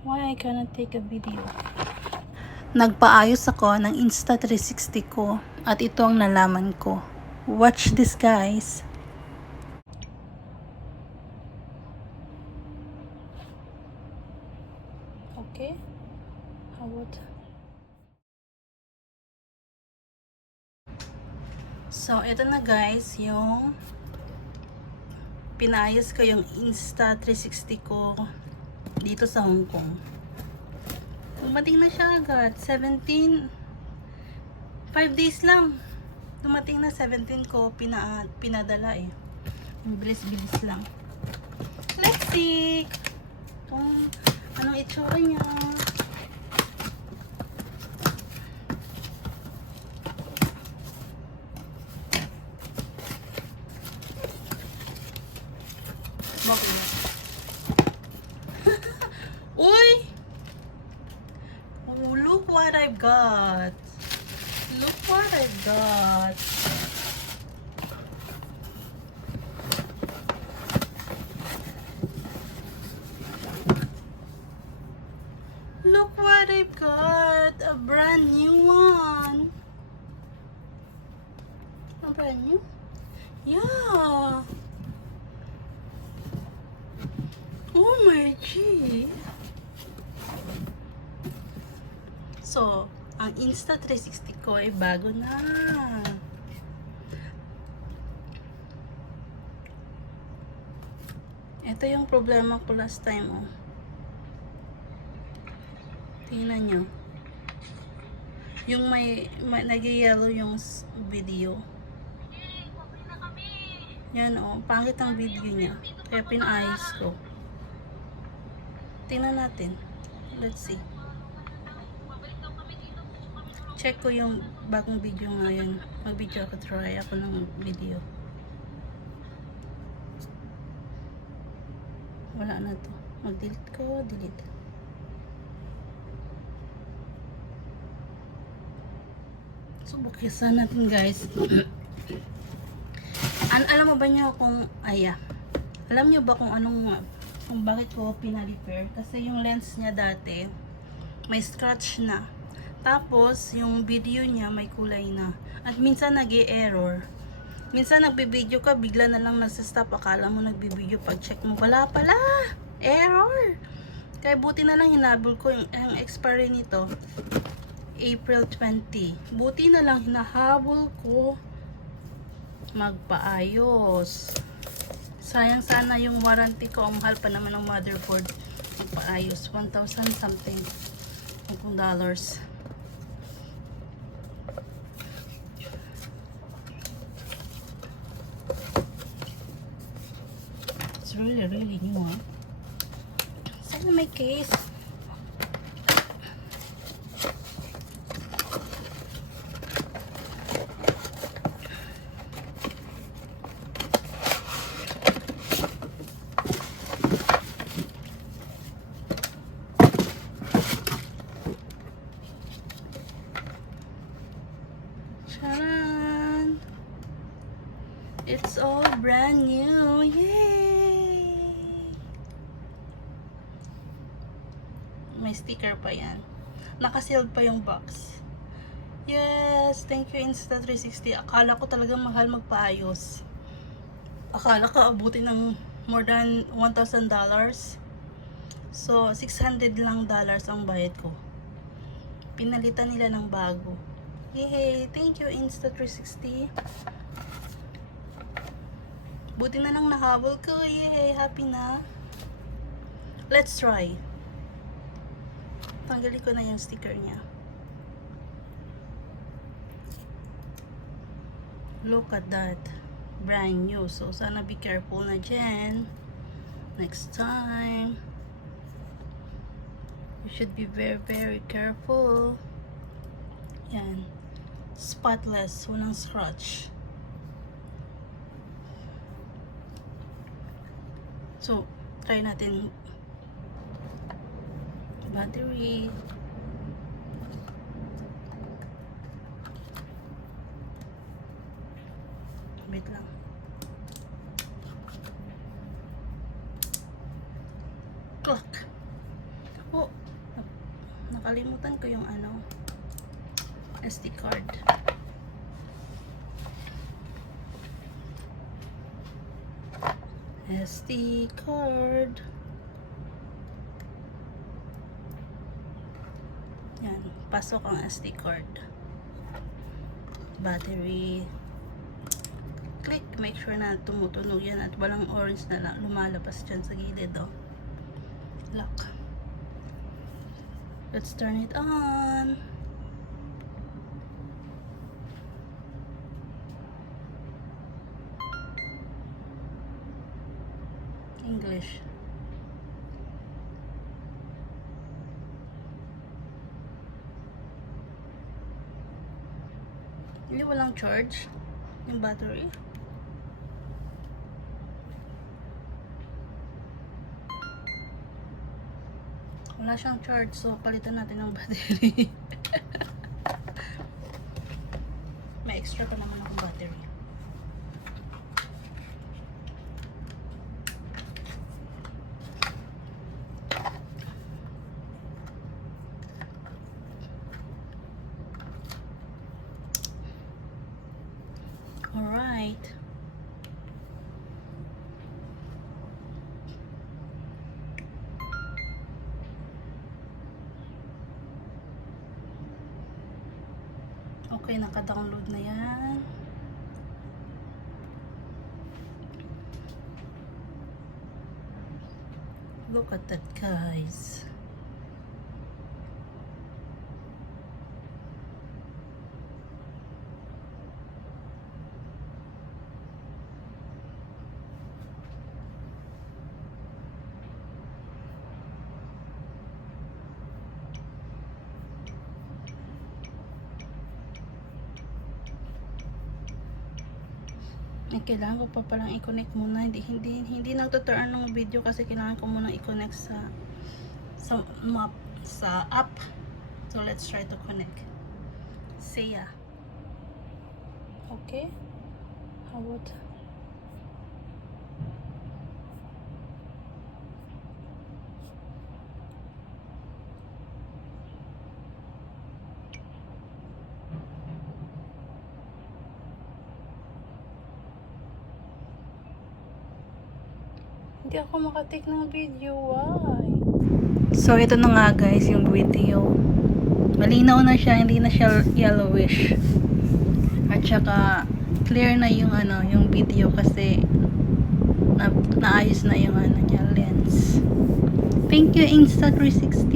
Why I cannot take a video? Nagpaayos ako ng Insta360 ko at ito ang nalaman ko. Watch this, guys. Okay. How about... So, ito na guys, yung pinaayos ko yung Insta360 ko dito sa Hong Kong. Dumating na siya agad. 5 days lang. Dumating na 17 ko pinadala eh. Bilis-bilis lang. Let's see kung anong itsura niya. Uy! Oh, look what I've got. Look what I've got. Look what I've got. A brand new one. A brand new? Yeah. Oh my G. So, ang Insta360 ko ay bago na. Ito yung problema ko last time, oh. Tingnan nyo. Yung may nag-yellow yung video. Yan, oh. Pangit ang video niya. Kaya pinayos ko. Tingnan natin. Let's see. Check ko yung bagong video ngayon. Mag-video ako, try ako ng video. Wala na to. Mag-delete ko, delete. Subukisan natin guys. Alam mo ba niyo kung, alam niyo ba kung kung bakit ko pina-repair? Kasi yung lens niya dati, may scratch na. Tapos, yung video niya may kulay na. At minsan nag-e-error. Minsan nagbe-video ka, bigla na lang nasa-stop. Akala mo nagbe-video, pag-check mo, wala pala! Error! Kaya buti na lang hinabol ko ang expiry nito. April 20. Buti na lang hinahabol ko magpaayos. Sayang sana yung warranty ko. Ang mahal pa naman ng motherboard. Magpaayos. 1,000 something. $. It's really new, ha? Sana may case. Charan! It's all brand new. Yay! May sticker pa yan. Nakasealed pa yung box. Yes! Thank you Insta360. Akala ko talagang mahal magpaayos. Akala ko abutin ng more than $1,000. So, $600 lang ang bayad ko. Pinalitan nila ng bago. Yay! Thank you Insta360. Buti na lang nahabol ko. Yay! Happy na. Let's try. Tanggalin ko na yung sticker niya. Look at that. Brand new. So, sana be careful na dyan. Next time. You should be very careful. Yan. Spotless. Walang scratch. So, try natin battery. Wait lang. Clock. Oh, Nakalimutan ko yung ano, SD card. SD card. Yan, pasok ang SD card. Battery. Click, make sure na tumutunog yan at walang orange na lang lumalabas dyan sa gilid, oh. Lock. Let's turn it on. English. Hindi, walang charge yung battery. Wala siyang charge, so palitan natin ng battery. May extra pa naman akong battery. Alright. Okay, naka-download na yan. Look at that, guys. Kailangan ko pa palang i-connect muna. Hindi nagtuturn ng video kasi kailangan ko muna i-connect sa map, sa app. So let's try to connect. See ya. Okay. How about hindi ako makatake ng video? Why? So ito na nga guys yung video. Malinaw na siya, hindi na siya yellowish. At saka clear na yung ano, yung video kasi naayos na yung ano niya, lens. Thank you Insta360.